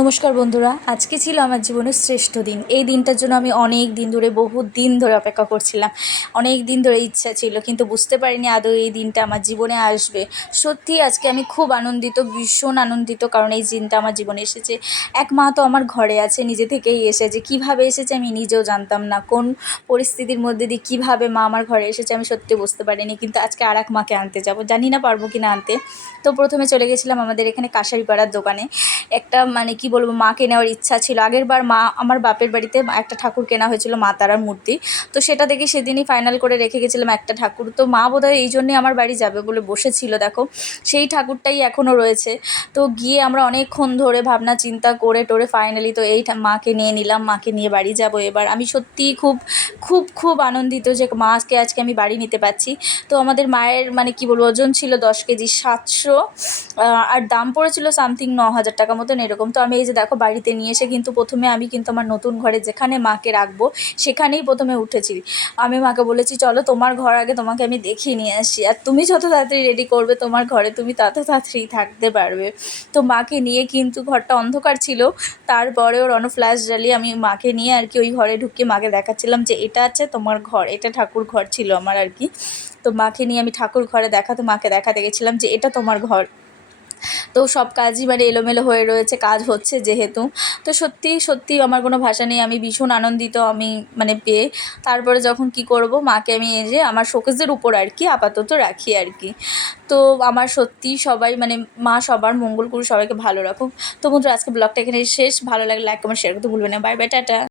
নমস্কার বন্ধুরা, আজকে ছিল আমার জীবনের শ্রেষ্ঠ দিন। এই দিনটার জন্য আমি অনেক দিন ধরে, বহুত দিন ধরে অপেক্ষা করছিলাম। অনেক দিন ধরে ইচ্ছা ছিল, কিন্তু বুঝতে পারিনি আদৌ এই দিনটা আমার জীবনে আসবে। সত্যি আজকে আমি খুব আনন্দিত, ভীষণ আনন্দিত, কারণ এই দিনটা আমার জীবনে এসেছে। এক মা তো আমার ঘরে আছে, নিজে থেকেই এসেছে। কীভাবে এসেছে আমি নিজেও জানতাম না, কোন পরিস্থিতির মধ্যে দিয়ে কীভাবে মা আমার ঘরে এসেছে আমি সত্যি বুঝতে পারিনি। কিন্তু আজকে আর এক মাকে আনতে যাব, জানি না পারবো কি না আনতে। তো প্রথমে চলে গেছিলাম আমাদের এখানে কাঁসারিপাড়ার দোকানে। একটা কি বলবো, মাকে নেওয়ার ইচ্ছা ছিল। আগের বার আমার বাপের বাড়িতে একটা ঠাকুর কেনা হয়েছিল, মা তারার মূর্তি। তো সেটা দেখে সেদিনই ফাইনাল করে রেখে গেছিলাম একটা ঠাকুর। তো মা বোধহয় এই জন্যই আমার বাড়ি যাবে বলে বসেছিল, দেখো সেই ঠাকুরটাই এখনও রয়েছে। তো গিয়ে আমরা অনেকক্ষণ ধরে ভাবনা চিন্তা করে টোরে ফাইনালি তো এই মাকে নিয়ে নিলাম, মাকে নিয়ে বাড়ি যাব এবার। আমি সত্যিই খুব খুব খুব আনন্দিত যে মাকে আজকে আমি বাড়ি নিতে পারছি। তো আমাদের মায়ের কি বলবো, ওজন ছিল 10 কেজি 700, আর দাম পড়েছিল সামথিং 9,000 টাকা মতন এরকম। তো আমি এই যে দেখো বাড়িতে নিয়ে এসে কিন্তু প্রথমে আমি কিন্তু আমার নতুন ঘরে যেখানে মাকে রাখবো সেখানেই প্রথমে উঠেছি। আমি মাকে বলেছি, চলো তোমার ঘর আগে তোমাকে আমি দেখিয়ে নিয়ে আসি, আর তুমি যত তাড়াতাড়ি রেডি করবে তোমার ঘরে তুমি তত তাড়াতাড়ি থাকতে পারবে। তো মাকে নিয়ে কিন্তু ঘরটা অন্ধকার ছিল, তারপরেও ফ্ল্যাশ জ্বালিয়ে আমি মাকে নিয়ে ওই ঘরে ঢুকিয়ে মাকে দেখাচ্ছিলাম যে এটা আছে তোমার ঘর, এটা ঠাকুর ঘর ছিল আমার তো মাকে নিয়ে আমি ঠাকুর ঘরে মাকে দেখাতে গেছিলাম যে এটা তোমার ঘর। তো সব কাজই এলোমেলো হয়ে রয়েছে, কাজ হচ্ছে যেহেতু। তো সত্যি আমার কোনো ভাষা নেই, আমি ভীষণ আনন্দিত আমি পেয়ে। তারপরে যখন কি করব, মাকে আমি এই যে আমার শোকেসের উপর আপাতত রাখি। তো আমার সত্যিই সবাই মা সবার মঙ্গল করুক, সবাইকে ভালো রাখুক। তো বন্ধুরা, আজকে ব্লগটা এখানে শেষ। ভালো লাগলে লাইক কমেন্ট শেয়ার করতে ভুলবেন না। Bye bye, tata.